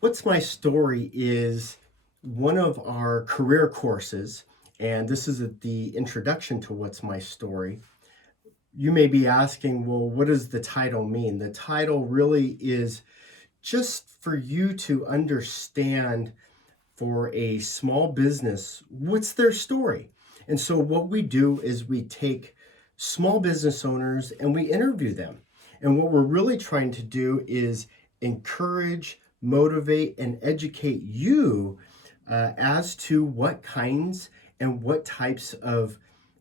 What's My Story is one of our career courses, and this is the introduction to What's My Story. You may be asking, well, what does the title mean? The title really is just for you to understand for a small business what's their story. And so, what we do is we take small business owners and we interview them. And what we're really trying to do is encourage, motivate, and educate you as to what kinds and what types of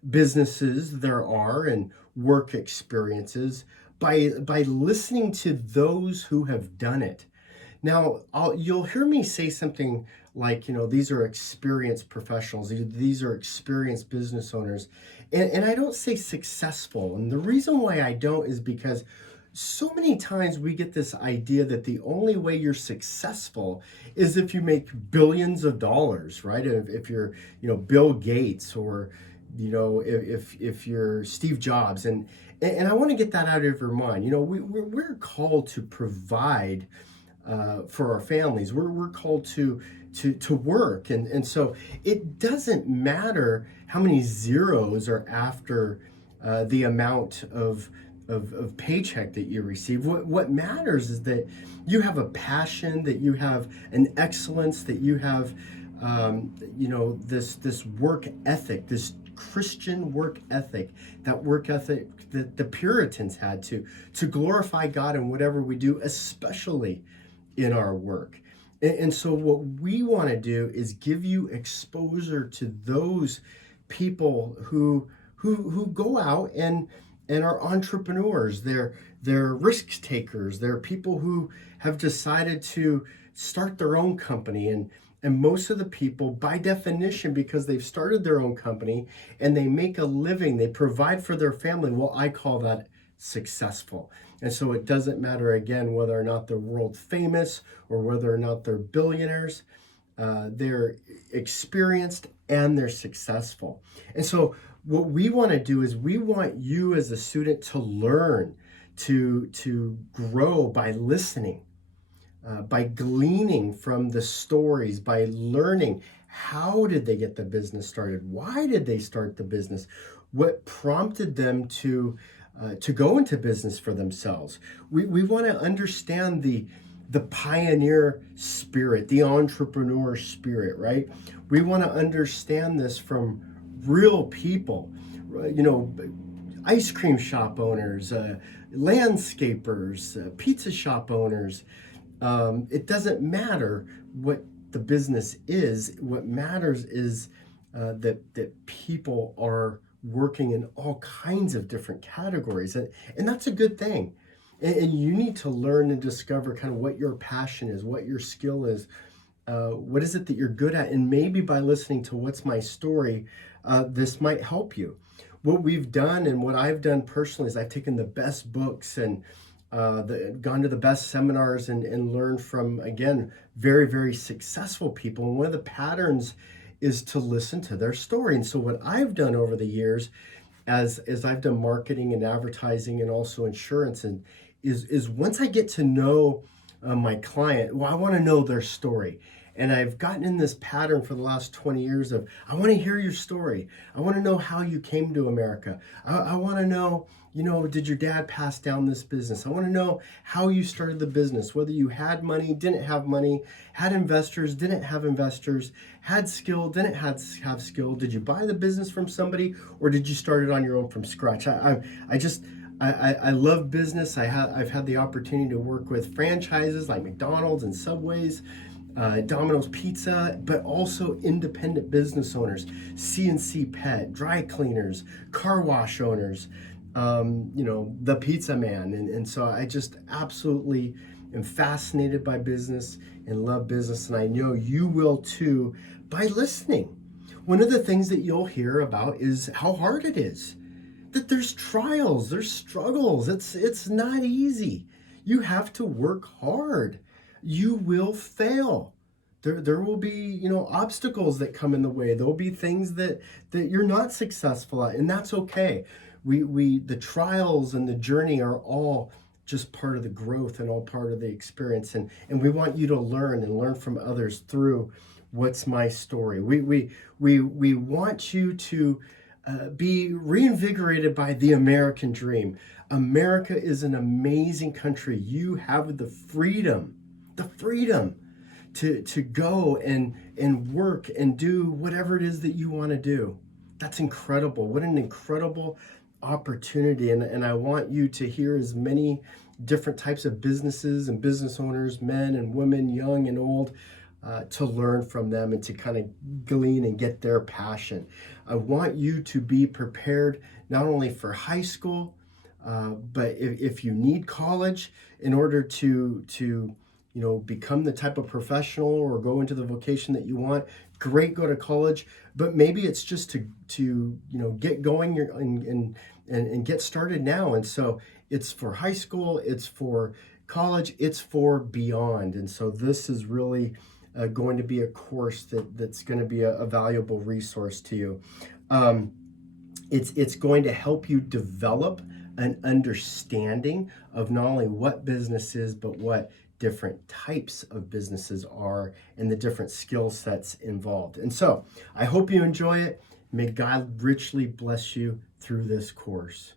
businesses there are and work experiences by listening to those who have done it. Now, you'll hear me say something like, these are experienced professionals, these are experienced business owners. And I don't say successful. And the reason why I don't is because so many times we get this idea that the only way you're successful is if you make billions of dollars, right? If you're, Bill Gates, or, if you're Steve Jobs. And I want to get that out of your mind. We're called to provide for our families. We're called to work, and so it doesn't matter how many zeros are after the amount of paycheck that you receive. What matters is that you have a passion, that you have an excellence, that you have this work ethic, this Christian work ethic, that work ethic that the Puritans had to glorify God in whatever we do, especially in our work. And so what we want to do is give you exposure to those people who go out and are entrepreneurs. They're risk takers. They're people who have decided to start their own company. And most of the people, by definition, because they've started their own company and they make a living, they provide for their family, well, I call that successful. And so it doesn't matter, again, whether or not they're world famous or whether or not they're billionaires. They're experienced and they're successful. And so what we want to do is we want you as a student to learn, to grow by listening, by gleaning from the stories, by learning how did they get the business started, why did they start the business, what prompted them to go into business for themselves. We want to understand the pioneer spirit, the entrepreneur spirit, right? We want to understand this from real people, ice cream shop owners, landscapers, pizza shop owners. It doesn't matter what the business is. What matters is that people are working in all kinds of different categories, and that's a good thing. And you need to learn and discover kind of what your passion is, what your skill is, what is it that you're good at, and maybe by listening to What's My Story, this might help you. What we've done and what I've done personally is I've taken the best books and gone to the best seminars and learned from, again, very, very successful people. And one of the patterns is to listen to their story. And so what I've done over the years, as I've done marketing and advertising and also insurance, and is once I get to know my client, well, I want to know their story. And I've gotten in this pattern for the last 20 years of, I want to hear your story. I want to know how you came to America. I want to know, did your dad pass down this business? I want to know how you started the business, whether you had money, didn't have money, had investors, didn't have investors, had skill, didn't have skill. Did you buy the business from somebody, or did you start it on your own from scratch? I love business. I've had the opportunity to work with franchises like McDonald's and Subways, Domino's Pizza, but also independent business owners, CNC Pet, dry cleaners, car wash owners, the pizza man. And so I just absolutely am fascinated by business and love business. And I know you will too by listening. One of the things that you'll hear about is how hard it is, that there's trials, there's struggles. It's not easy. You have to work hard. You will fail. There will be, obstacles that come in the way. There'll be things that you're not successful at, and that's okay. The trials and the journey are all just part of the growth and all part of the experience. And we want you to learn from others through What's My Story. We want you to be reinvigorated by the American dream. America is an amazing country. You have the freedom to go and work and do whatever it is that you want to do. That's incredible. What an incredible opportunity. And I want you to hear as many different types of businesses and business owners, men and women, young and old, to learn from them and to kind of glean and get their passion. I want you to be prepared not only for high school, but if you need college in order to become the type of professional or go into the vocation that you want, great, go to college. But maybe it's just to get going and get started now. And so it's for high school, it's for college, it's for beyond. And so this is really going to be a course that's going to be a valuable resource to you. It's going to help you develop an understanding of not only what business is, but what different types of businesses are and the different skill sets involved. And so I hope you enjoy it. May God richly bless you through this course.